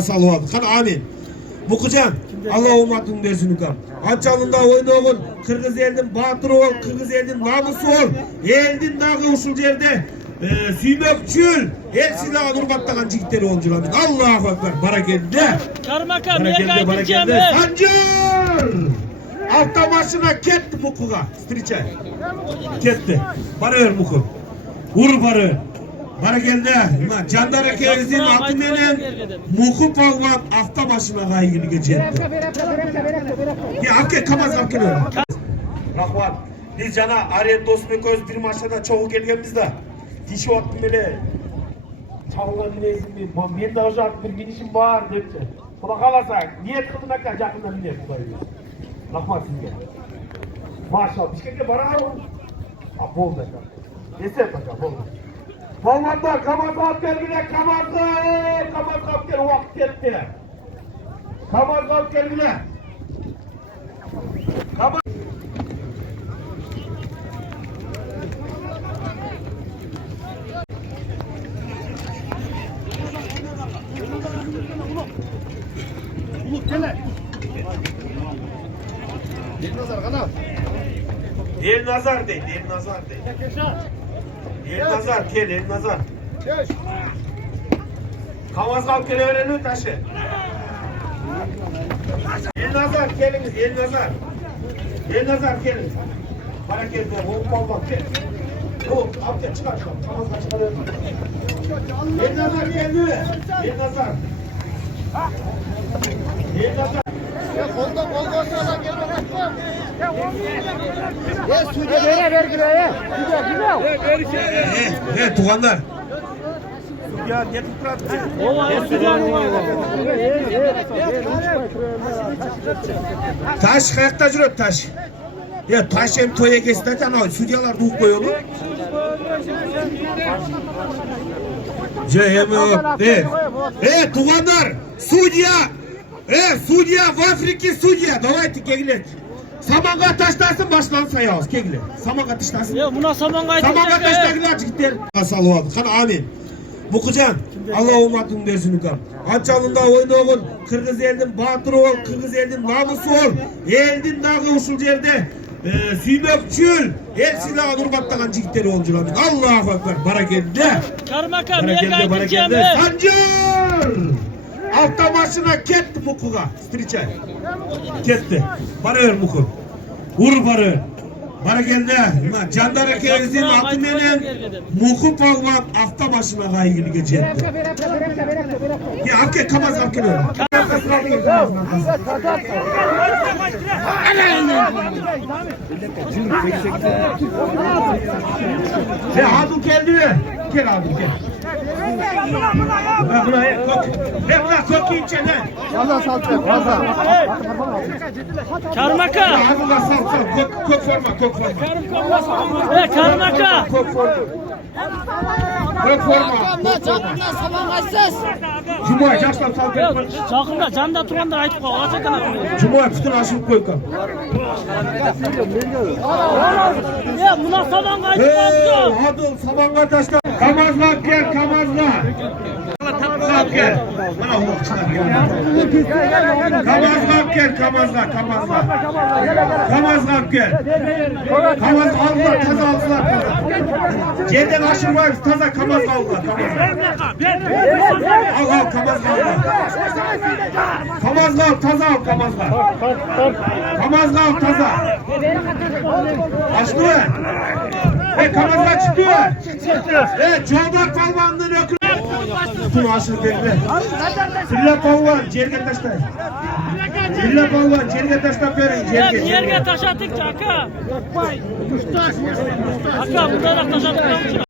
Sallallahu kan amin. Mukucan Allah ummatın dersin kam. Ançalında oynağın Kırgız elinin batırı ol, Kırgız elinin namusu ol. Eldin dağı usul yerde süymökçül el silahı nurbattakan jigitleri olcular. Allahu ekber. Barakende. Karmakam niye kaydedeceğim be? Sancar! Altta maşına ketti Mukuga. Striçe. Ketti. Para ver Muku. Vur para. Barakende. Candar ekerizin atı menen Muku palvan altta maşına kaygını geçetti. Ya akke kamaz akke öyle. Rahman. Biz jana Ariyet Dosbeköz bir maçta çoğu gelgenimizde. Dişi attım böyle. Çağılan minezimdi. Ben de ajak bir gidişim var depti. Buna kalasak niyet kılmak da yakında minez koyuyor. Rahman sizge. Maşallah. Bişkekte bana var. Bol da. Desem bakalım bol. Bolmanda kamaz gelgine kamaz gel vakit etti. Kamaz gelgine. Kamaz. El nazar değil, el nazar değil. El nazar, gel, el nazar. Kamaz kalk gel öğrenin taşı. El nazar, geliniz, el nazar. El nazar, gelin. Bana gel de, hop bak, gel. Hop, al gel, çıkar. Kamaz çıkar öğrenin. El nazar, gel böyle. El nazar. El nazar. Ya kolda sana gel bakalım. Ya Suudi ver buraya. Güzel. Tuğanlar. Ya ne tutrattı? Taş kayakta jüröt taş. Ya taş hem toya kesti ama sudyalar duğup koyuyor. Tuğanlar. Судья в Африке судья. Давайте кегілет. Саманға таштасын başlan sayağız kegілет. Саманға таштасын. Ya buna samanға Саманға таштагілер жігіттер. Салу алды. Қан амин. Mukucan Allah ummatın dersin kam. Ançalında oynağın Kırgız elinin batırı ol, Kırgız elinin namusu ol. Eldin dağı usul yerde süymökçül el silahı nurbattakan jigitleri olcular. Allahu ekber. Barakende. Karmakam niye kaydedeceğim be? Sancar! Altta maşına ketti Mukuga. Striçe. Ketti. Para ver Muku. Vur para. Barakende. Candar ekerizin atı menen Muku palvan altta maşına kaygını geçetti. Ya akke kamaz akke öyle. Adul geldi mi? Gel Adul gel. Buna kok içene. Fazla salça. Fazla. Karmaka. Adul'a sal. Kok forma. Karmaka. Kok forma. Çakırla saman açsız. Cumhur yaşlar sal. Çakırda canda turanlar aytıp koy. Açakan atıyor. Cumhur bütün aşık koy kam. Ya buna samanға aytıp atıyor. Adul samanға taşla. Kamazla gel kamazla. Gel. Bana uğraşlar gel. Kamazla gel kamazla. Kamazla gel. Kamaz aldılar taza aldılar. Yerden aşırmayız taza kamazla aldılar. Al kamazla aldılar. Kamazla al taza al kamazla. Kamazla al taza. Açtı mı? Kamazla çıktı mı? Çoğdak palvanlığın ökülü. Bütün aşırı bekle. Silla palvan, cerge taşlar. Silla palvan, cerge taşlar verin. Yerge taş attıkça aka. Aka burada da taş attıkça.